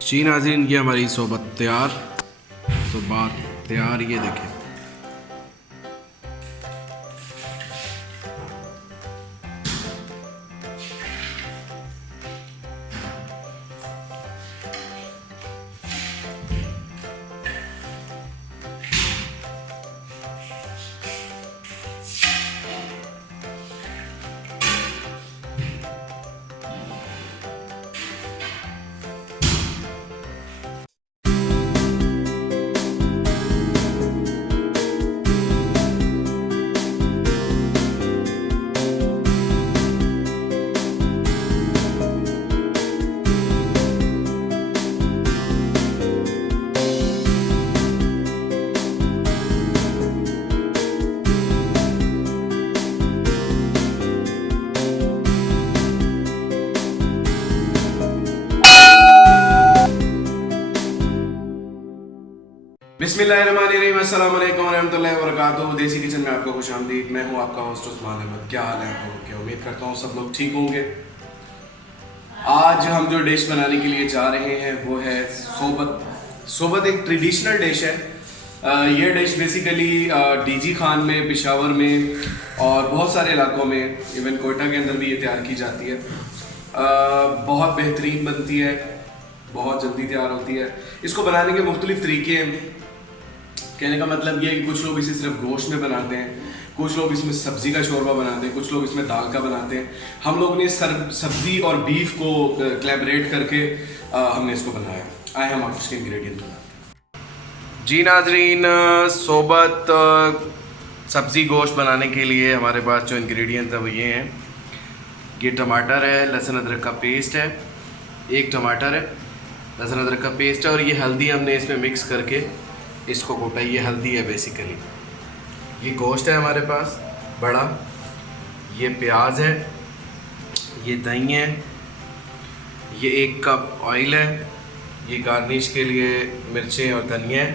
जी नाज़रीन, ये हमारी सोबत तैयार, तो बात तैयार, ये देखें। बिस्मिल्लाहिर्रहमानिर्रहीम, अस्सलाम वालेकुम रहमतुल्लाहि व बरकातुहू। देसी किचन में आपको खुशामदीद। मैं हूं आपका होस्ट उस्मान अहमद। क्या हाल है आप लोगों के? उम्मीद करता हूं सब लोग ठीक होंगे। आज हम जो डिश बनाने के लिए जा रहे हैं वो है सोबत। सोबत एक ट्रेडिशनल डिश है। ये डिश बेसिकली डीजी खान में, पेशावर में और बहुत सारे इलाकों में, इवन कोयटा के अंदर भी ये तैयार की जाती है। बहुत बेहतरीन बनती है, बहुत जल्दी तैयार होती है। इसको बनाने के मुख्तलिफ तरीके हैं। कहने का मतलब ये है कि कुछ लोग इसे सिर्फ गोश्त में बनाते हैं, कुछ लोग इसमें सब्ज़ी का शोरबा बनाते हैं, कुछ लोग इसमें दाल का बनाते हैं। हम लोग ने सब्ज़ी और बीफ को कोलैबोरेट करके हमने इसको बनाया। आए हम आपको इसके इंग्रेडिएंट बनाते। जी नाज़रीन, सोबत सब्ज़ी गोश्त बनाने के लिए हमारे पास जो इंग्रेडिएंट्स हैं वो ये हैं। ये टमाटर है, लहसुन अदरक का पेस्ट है, एक टमाटर है, लहसुन अदरक का पेस्ट है, और ये हल्दी हमने इसमें मिक्स करके इसको कूटा। ये हल्दी है बेसिकली। ये गोश्त है हमारे पास बड़ा, ये प्याज है, ये दही है, ये 1 कप ऑयल है, ये गार्निश के लिए मिर्चें और धनिया है,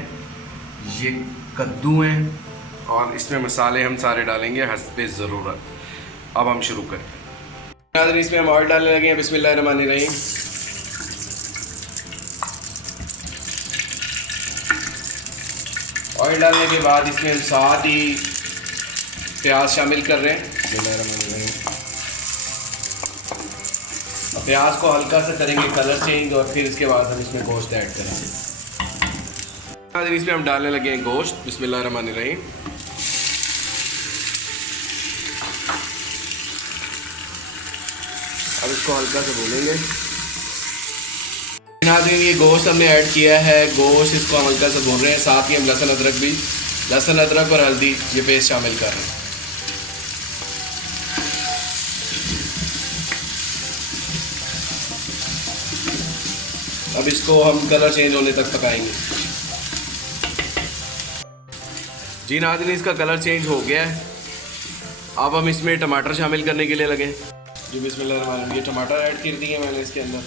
ये कद्दू हैं, और इसमें मसाले हम सारे डालेंगे हस्बे ज़रूरत। अब हम शुरू करते हैं। इसमें हम ऑयल डालने लगे हैं। बिस्मिल्लाहिर्रहमानिर्रहीम। ऑयल डालने के बाद इसमें हम साथ ही प्याज शामिल कर रहे हैं। प्याज को हल्का सा करेंगे कलर चेंज, और फिर इसके बाद हम इसमें गोश्त ऐड करेंगे। इसमें हम डालने लगे हैं गोश्त। बिस्मिल्लाहिर्रहमानिर्रहीम। अब इसको हल्का से भूनेंगे। नाज़रीन, ये गोश्त हमने ऐड किया है। गोश्त इसको हम हल्का से भून रहे हैं। साथ ही हम लहसुन अदरक और हल्दी ये पेस्ट शामिल कर रहे हैं। अब इसको हम कलर चेंज होने तक पकाएंगे। जी नाज़रीन, इसका कलर चेंज हो गया है। अब हम इसमें टमाटर शामिल करने के लिए लगे। जी बिस्मिल्लाह, ये टमाटर ऐड कर दिए मैंने इसके अंदर।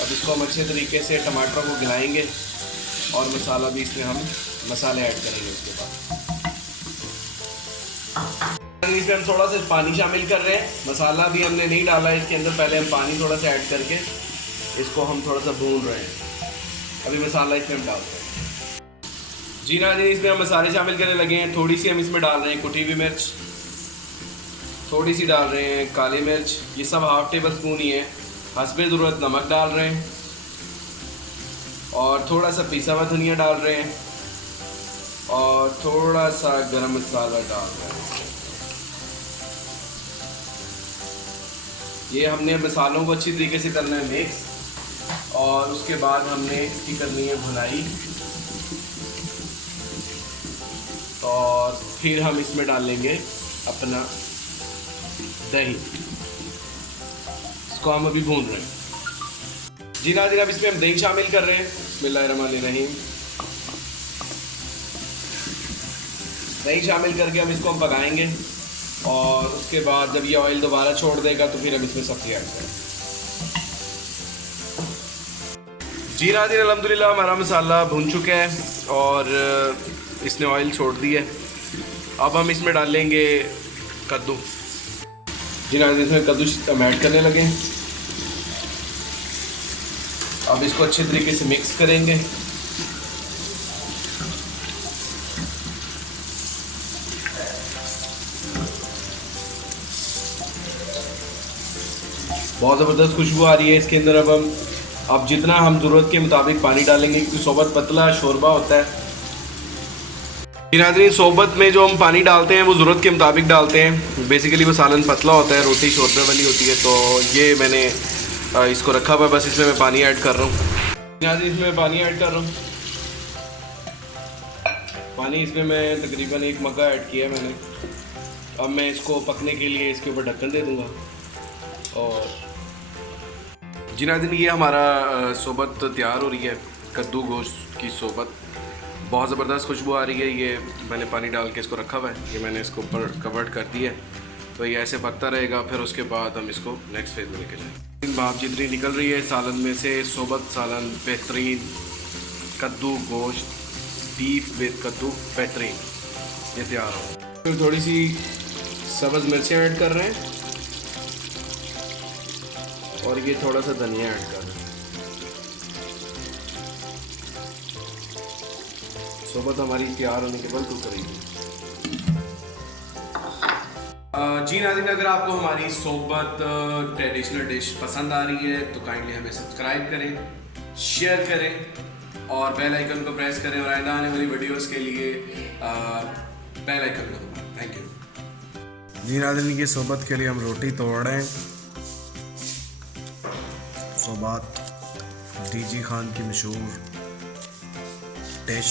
अब इसको हम अच्छे तरीके से टमाटर को गिलाएंगे, और मसाला भी इसमें हम मसाले ऐड करेंगे। उसके बाद इसमें हम थोड़ा सा पानी शामिल कर रहे हैं। मसाला भी हमने नहीं डाला है इसके अंदर, पहले हम पानी थोड़ा सा ऐड करके इसको हम थोड़ा सा भून रहे हैं। अभी मसाला इसमें हम डालते हैं। जी नाज़रीन, इसमें हम मसाले शामिल करने लगे हैं। थोड़ी सी हम इसमें डाल रहे हैं कुटी हुई मिर्च, थोड़ी सी डाल रहे हैं काली मिर्च, ये सब हाफ टेबल स्पून ही है। हस्बे ज़रूरत नमक डाल रहे हैं, और थोड़ा सा पिसा हुआ धनिया डाल रहे हैं, और थोड़ा सा गरम मसाला डाल रहे हैं। ये हमने मसालों को अच्छी तरीके से करना है मिक्स, और उसके बाद हमने इसकी करनी है भुनाई, और फिर हम इसमें डालेंगे अपना दही। इसको हम अभी भून रहे हैं। जी नाज़रीन, अब इसमें हम दही शामिल कर रहे हैं। बिस्मिल्लाहिर्रहमानिर्रहीम। दही शामिल करके हम इसको हम पकाएंगे, और उसके बाद जब ये ऑयल दोबारा छोड़ देगा तो फिर हम इसमें सब्ज़ी ऐड करेंगे। जी नाज़रीन, अल्हम्दुलिल्लाह हमारा मसाला भुन चुका है और इसने ऑयल छोड़ दिया है। अब हम इसमें डालेंगे कद्दू। जी नाज़रीन, इसमें कद्दू हम ऐड करने लगे। अब इसको अच्छे तरीके से मिक्स करेंगे। बहुत ज़बरदस्त खुशबू आ रही है इसके अंदर। अब जितना हम ज़रूरत के मुताबिक पानी डालेंगे, क्योंकि सोबत पतला शोरबा होता है। नाज़रीन, सोबत में जो हम पानी डालते हैं वो ज़रूरत के मुताबिक डालते हैं। बेसिकली वो सालन पतला होता है, रोटी शोरबे वाली होती है। तो ये मैंने इसको रखा हुआ है, बस इसमें मैं पानी ऐड कर रहा हूँ। नाज़रीन, इसमें पानी ऐड कर रहा हूँ। पानी इसमें मैं तकरीबन 1 मग्गा ऐड किया है मैंने। अब मैं इसको पकने के लिए इसके ऊपर ढक्कन दे दूँगा। और जी नाज़रीन, ये हमारा सोबत तैयार हो रही है, कद्दू गोश्त की सोबत। बहुत ज़बरदस्त खुशबू आ रही है। ये मैंने पानी डाल के इसको रखा हुआ है, ये मैंने इसको ऊपर कवर्ड कर दिया है। तो ये ऐसे पकता रहेगा, फिर उसके बाद हम इसको नेक्स्ट फेज में लेके जाएंगे। भाप जितनी निकल रही है सालन में से, सोबत सालन बेहतरीन, कद्दू गोश्त बीफ विद कद्दू बेहतरीन, ये तैयार हो। फिर थोड़ी सी सब्ज़ मिर्चें ऐड कर रहे हैं और ये थोड़ा सा धनिया ऐड कर रहे हैं। सोबत हमारी तैयार होने के बाद कुक करेंगे। जी नाज़रीन, अगर आपको हमारी सोबत ट्रेडिशनल डिश पसंद आ रही है तो काइंडली हमें सब्सक्राइब करें, शेयर करें और बेल आइकन को प्रेस करें। और आइंदा आने वाली वीडियोस के लिए बेल आइकन को दबाएं। Thank you. जी नाज़रीन, ये सोबत के लिए हम रोटी तोड़ रहे हैं। सोबत डीजी खान की मशहूर डिश।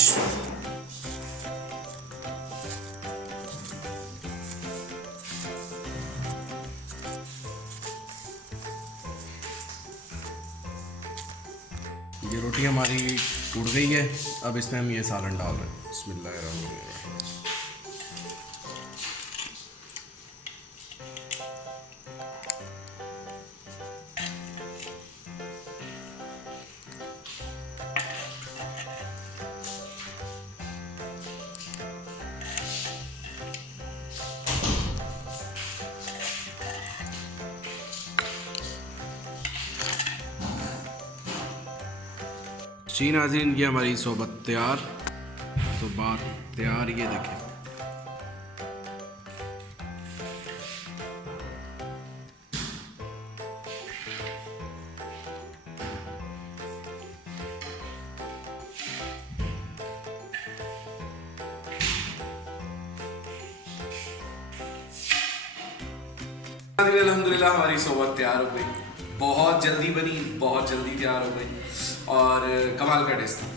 ये रोटी हमारी टूट गई है। अब इसमें हम ये सालन डाल रहे हैं। बिस्मिल्लाहिर्रहमानिर्रहीम। जी नाज़रीन, ये हमारी सोबत तैयार, तो बात तैयार, ये देखें। अल्हम्दुलिल्लाह हमारी सोबत तैयार हो गई। बहुत जल्दी बनी, बहुत जल्दी तैयार हो गई और कमाल का टेस्ट था।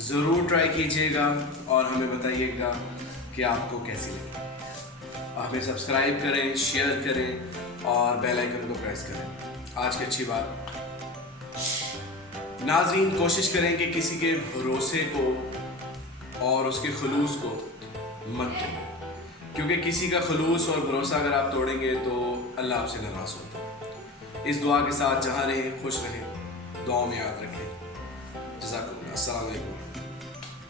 ज़रूर ट्राई कीजिएगा और हमें बताइएगा कि आपको कैसी लगी। हमें सब्सक्राइब करें, शेयर करें और बेल आइकन को प्रेस करें। आज की अच्छी बात, नाज़रीन, कोशिश करें कि किसी के भरोसे को और उसके खुलूस को मत तोड़ें, क्योंकि किसी का खुलूस और भरोसा अगर आप तोड़ेंगे तो अल्लाह आपसे नाराज़ होता है। इस दुआ के साथ जहाँ रहें खुश रहें, दुआओं में याद रखें। जज़ाकुमुल्लाह। अस्सलाम वालेकुम।